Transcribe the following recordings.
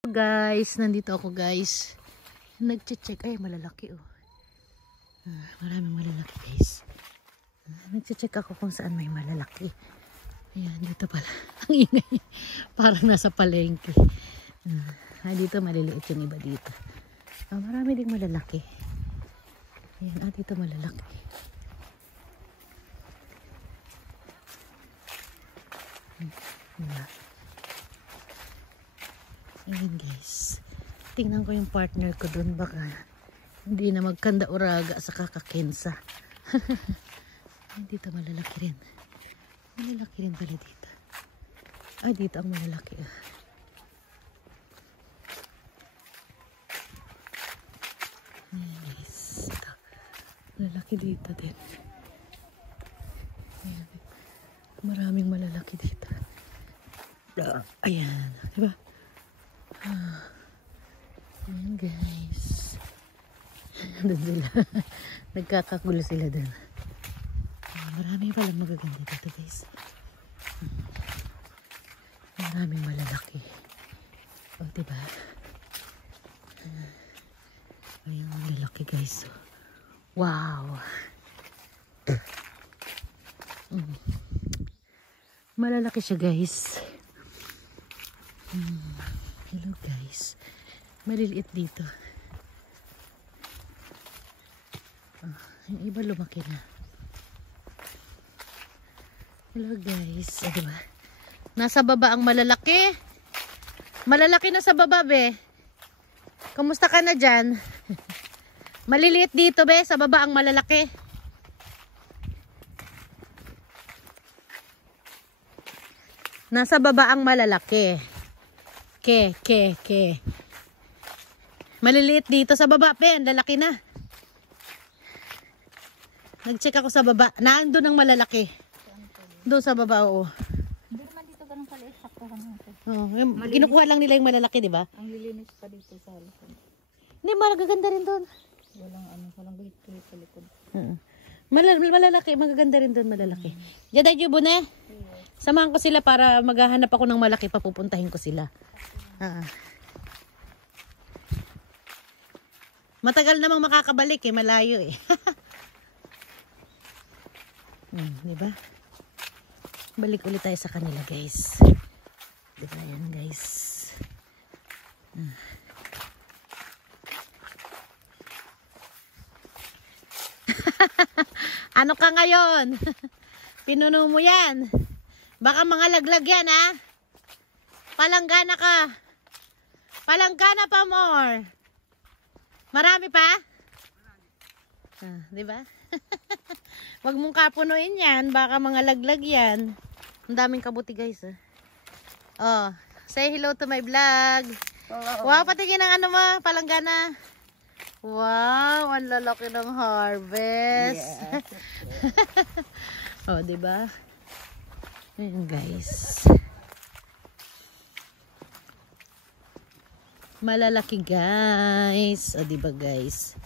Guys, nandito ako guys. Nagche-check. Ay, malalaki oh. Maraming malalaki guys. Nagche-check ako kung saan may malalaki. Ayan, dito pala. Ang ingay. Parang nasa palengke. Dito maliliit yung iba dito. Marami ding malalaki. Ayan, dito malalaki. Ayan guys. Tingnan ko yung partner ko dun. Baka hindi na magkanda uraga sa kakakensa. Dito malalaki rin. Malalaki rin pala dito. Ay, dito ang malalaki. Ayan guys. Ito. Malalaki dito din. Ayan. Maraming malalaki dito. Ayan. Diba? Ayan guys. Doon sila. Nagkakagulo sila doon. Marami palang magaganda dito guys. Maraming malalaki. O diba? Ayan malalaki guys. Wow. Malalaki siya guys. Hello guys. Maliliit dito. Yung iba lumaki na. Hello guys. Diba? Nasa baba ang malalaki. Malalaki na sa baba be. Kumusta ka na dyan? Maliliit dito be. Sa baba ang malalaki. Nasa baba ang malalaki. Ke. Maliliit dito sa baba, pen. Lalaki na. Nag-check ako sa baba. Naandun ang malalaki. Doon sa baba, oo. Hindi naman dito ganun kaliit. Saktuhan natin. Kinukuha lang nila yung malalaki, di ba? Ang lilinis pa dito sa likod. Hindi, magaganda rin doon. Walang galit sa likod. Malalaki, magaganda rin doon, malalaki. Jaday Jubo na. Samahan ko sila para maghahanap ako ng malaki, papupuntahin ko sila. Matagal namang makakabalik eh, malayo eh. Diba? Balik ulit tayo sa kanila guys. Diba yan guys? Ano ka ngayon? Pinuno mo yan. Baka mga laglag yan ha. Palanggana ka. Palanggana pa more. Marami pa? Diba? Wag mong kapunuin yan. Baka mga laglag yan. Ang daming kabuti guys. Say hello to my vlog. Wow, patingin ang ano mo, palanggana. Wow, ang lalaki ng harvest. Yeah. Diba? Ayan guys. Malalaki guys. Diba guys?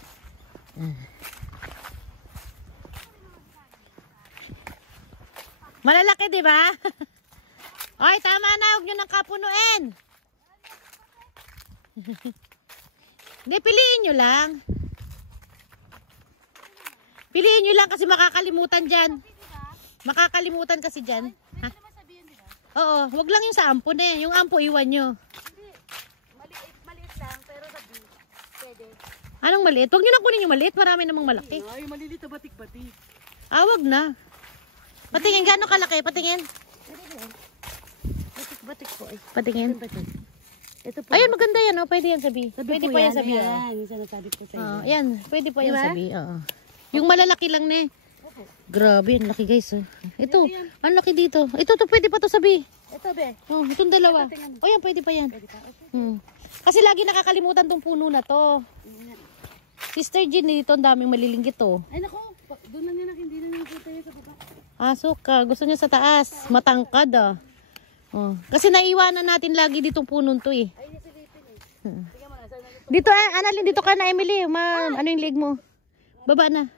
Malalaki diba? Oy, tama na. Huwag nyo nang kapunuin. Hindi, piliin nyo lang. Piliin nyo lang kasi makakalimutan dyan. Makakalimutan kasi dyan. Ha? Oo, wag lang yung sa ampon eh. Yung ampo iwan nyo. Hindi, maliit lang pero sabi, pwede. Anong maliit? Huwag nyo lang kunin yung maliit. Marami namang malaki. Ay, maliliit na batik-batik. Wag na. Patingin, gano'ng kalaki? Patingin. Batik po eh. Patingin. Ito po. Ayun, maganda yan. Pwede yan sabi. Pwede pa yan sabi. Yung sinasabi ko sa inyo. Yan, pwede pa yan sabi. Yung malalaki lang na. Grabe, ang laki guys. Ito, ang laki dito. Ito, pwede pa to sabi. Ito be. Itong dalawa. Yan, pwede pa yan. Kasi lagi nakakalimutan tong puno na to. Sister Jean, dito ang daming malilinggit to. Ay nako, doon lang yan. Hindi na yung puta sa baba. Suka. Gusto niya sa taas. Matangkad kasi naiwanan natin lagi ditong punong to eh. Ay, nasilipin eh. Tingnan mo na. Dito Annalyn, dito ka na Emily. Ano yung leg mo? Baba na.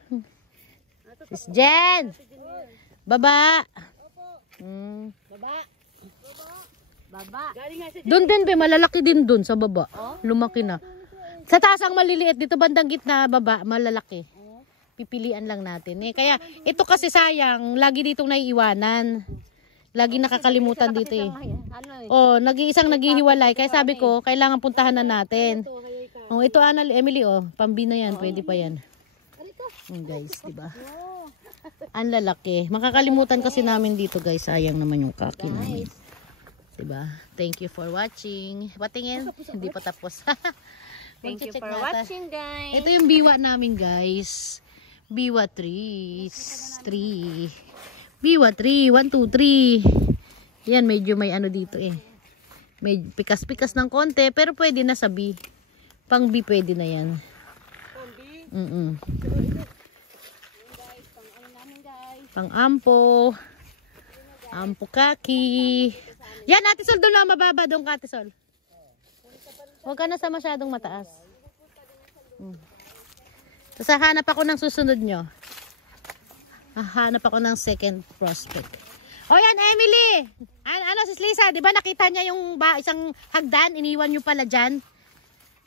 Sis Jen. Baba. Baba. Baba. Galing nga siya dyan. Doon din, be. Malalaki din doon sa baba. Lumaki na. Sa taas ang maliliit. Dito bandang gitna, baba, malalaki. Pipilian lang natin eh. Kaya, ito kasi sayang. Lagi ditong naiiwanan. Lagi nakakalimutan dito eh. Oh, nag-iisang naghihiwalay. Kaya sabi ko, kailangan puntahan na natin. Oh, ito Emily, oh. Pambina yan. Pwede pa yan. Guys, diba? Ang lalaki. Makakalimutan kasi namin dito, guys. Sayang naman yung kaki namin. Diba? Thank you for watching. Patingin? Hindi pa tapos. Thank you for watching, guys. Ito yung biwa namin, guys. Biwa 3. Biwa 3. 1, 2, 3. Yan, medyo may ano dito eh. May pikas-pikas ng konti, pero pwede na sa B. Pang B pwede na yan. Pang B? Pang ampo. Ampo kaki. Yan, Ate Sol, doon lang mababa. Doon ka, Ate Sol. Huwag ka na sa masyadong mataas. Tapos hahanap ako ng susunod nyo. Hahanap ako ng second prospect. O yan, Emily! Ano si Lisa, di ba nakita niya yung isang hagdan? Iniwan nyo pala dyan.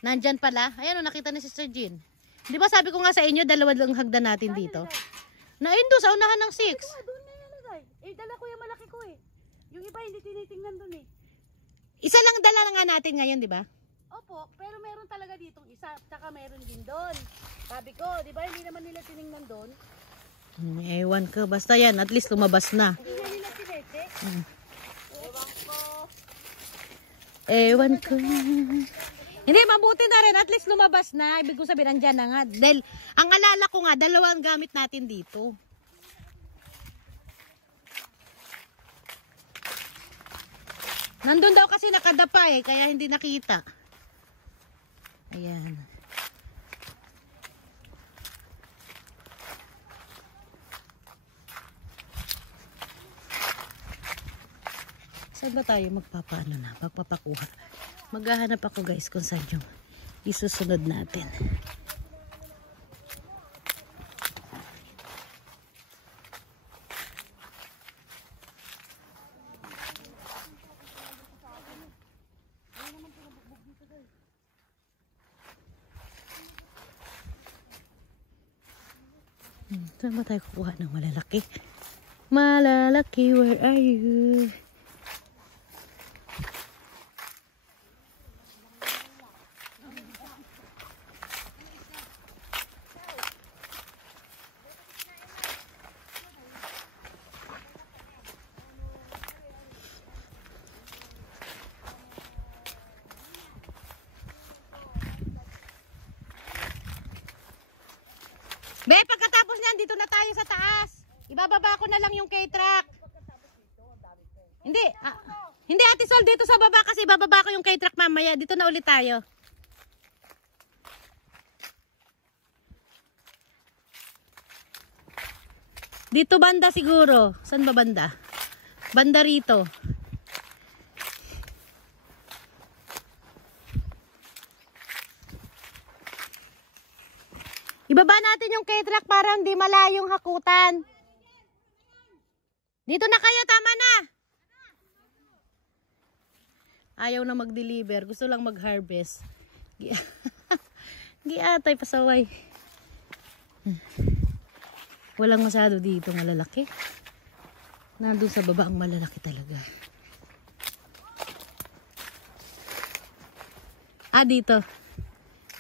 Nandyan pala. Ayan o, nakita ni Sister Jean. Di ba sabi ko nga sa inyo, 2 lang hagdan natin dito. Naindo sa unahan ng 6. Doon na yan, Day. Eh, dala ko yung malaki ko eh. Yung iba hindi tinitingnan doon eh. Isa lang dala nga natin ngayon, di ba? Opo, pero meron talaga ditong isa. Tsaka meron din doon. Sabi ko, di ba hindi naman nila tiningnan doon? Ewan ko. Basta yan, at least lumabas na. Hindi na nila tinete. Ewan ko. Ewan ko. Hindi, mabuti na rin. At least lumabas na. Ibig ko sabihin, andyan na nga. Dahil, ang alala ko nga, 2 ang gamit natin dito. Nandun daw kasi nakadapa eh, kaya hindi nakita. Ayan. Saan ba tayo magpapaano na? Magpapakuha. Maghahanap ako guys kung saan yung isusunod natin. Saan ba tayo kukuha ng malalaki? Malalaki, where are you? Be, pagkatapos niyan, dito na tayo sa taas. Ibababa ko na lang yung K-truck. Hindi, hindi Ate Sol, dito sa baba kasi ibababa ko yung K-truck mamaya. Dito na ulit tayo. Dito banda siguro. Saan ba banda? Banda rito. Ibaba natin yung K-truck para hindi malayong hakutan. Dito na kayo, tama na. Ayaw na mag-deliver. Gusto lang mag-harvest. Giatay, pasaway. Walang masyado dito malalaki. Nandun sa baba ang malalaki talaga. Dito.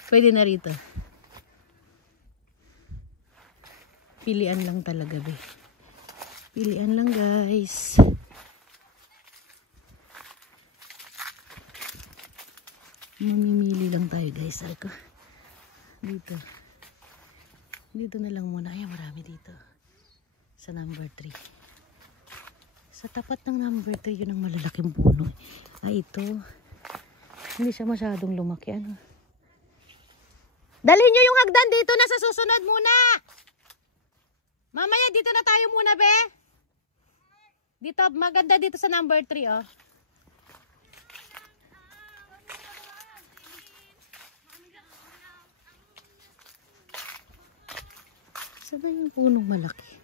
Pwede na rito. Pilian lang talaga, be. Pilian lang, guys. Mamimili lang tayo, guys. Dito. Dito na lang muna. Ay, marami dito. Sa number 3. Sa tapat ng number 3, yun ang malalaking puno. Ito. Hindi siya masyadong lumaki. Ano? Dalhin nyo yung hagdan dito na sa susunod muna. Mamaya dito na tayo muna, be. Dito, maganda dito sa number 3, oh. Saan ba yung punong malaki?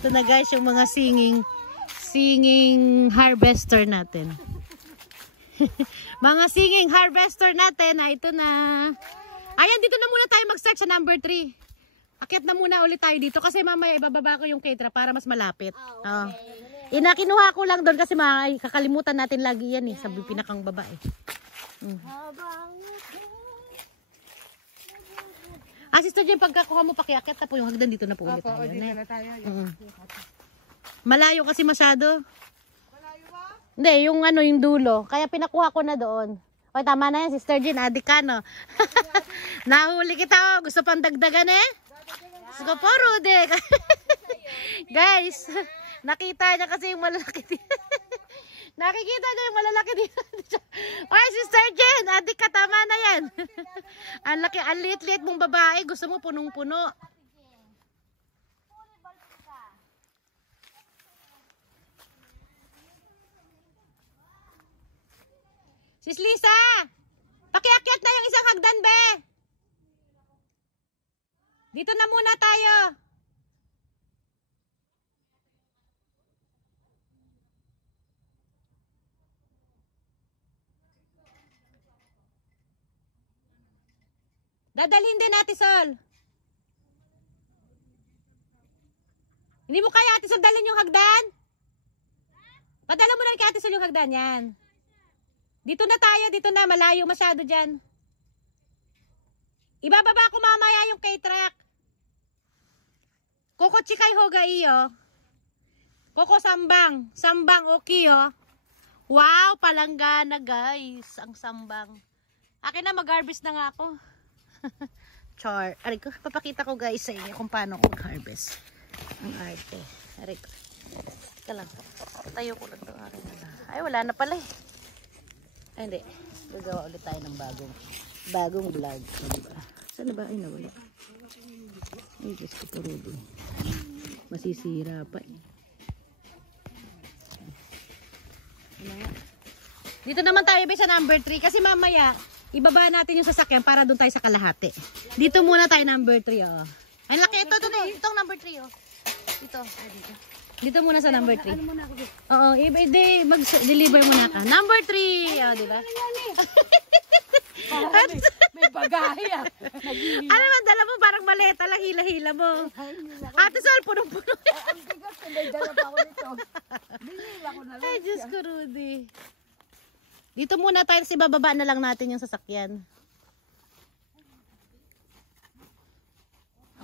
Ito na guys, yung mga singing harvester natin. Mga singing harvester natin, ito na. Ayan, dito na muna tayo mag-start sa number 3. Akyat na muna ulit tayo dito kasi mamaya ibababa ko yung Ketra para mas malapit. Kinuha ko lang doon kasi kakalimutan natin lagi yan sa pinakang baba Sister Jen, pagkakuha mo pakiakyat na po yung hagdan dito na po ulit tayo. Dito na tayo. Malayo kasi masyado. Malayo ba? Hindi, yung dulo. Kaya pinakuha ko na doon. O, tama na yan, Sister Jen, adik ka, no? Nahuli kita, gusto pang dagdagan Gusto po, Rude. Guys, nakita niya kasi yung malalaki dito. Nakikita niya yung malalaki dito. Oy, Sister Jen, adik ka, tama na yan. Ang laki, ang liit-liit mong babae, gusto mo punong-puno. Sis Lisa, pakiakyat na yung isang hagdan, be. Dito na muna tayo. Dadalhin din, Ate Sol. Hindi mo kaya, Ate Sol, dalhin yung hagdan? Padala mo na kay Ate Sol yung hagdan, yan. Dito na tayo, dito na, malayo masyado dyan. Ibababa ko mamaya yung K-Track. Koko chikay hoga iyo. Koko sambang. Sambang okiyo. Wow, palanggana guys. Ang sambang. Akin na, mag-harvest na nga ako. Char. Aray ko, papakita ko guys sa inyo kung paano ko mag-harvest. Ang arte. Aray ko. Teka lang. Tayo ko lang ito. Ay, wala na pala Ay, hindi. Gagawa ulit tayo ng bagong vlog. Diba? Saan ba? Ay, nawala. Ay, Diyos ko po, Rudy. Masisira pa Dito naman tayo sa number 3 kasi mamaya ibaba natin yung sasakyan para doon tayo sa kalahati. Dito muna tayo number 3 Ay, laki ito itong number 3 Dito. Dito muna sa number 3. Oo, mag-deliver muna ka. Number 3. Di ba? May bagahe Ano man, dala mo parang maleta lang, hila-hila mo. Ate Sol, punong-puno. Ang bigat, may dala pa ako nito. Binila ko na lang. Ay, Diyos ko, Rudy. Dito muna tayo kasi bababa na lang natin yung sasakyan.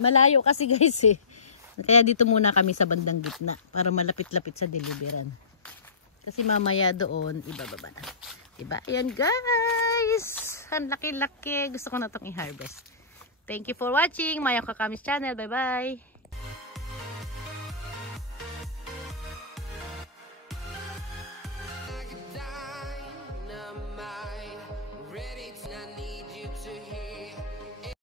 Malayo kasi guys Kaya dito muna kami sa bandang gitna para malapit-lapit sa deliveran. Kasi mamaya doon, ibababa na. Diba? Ayan guys! Ang laki-laki. Gusto ko na itong i-harvest. Thank you for watching. Mayang Kakamis channel. Bye-bye!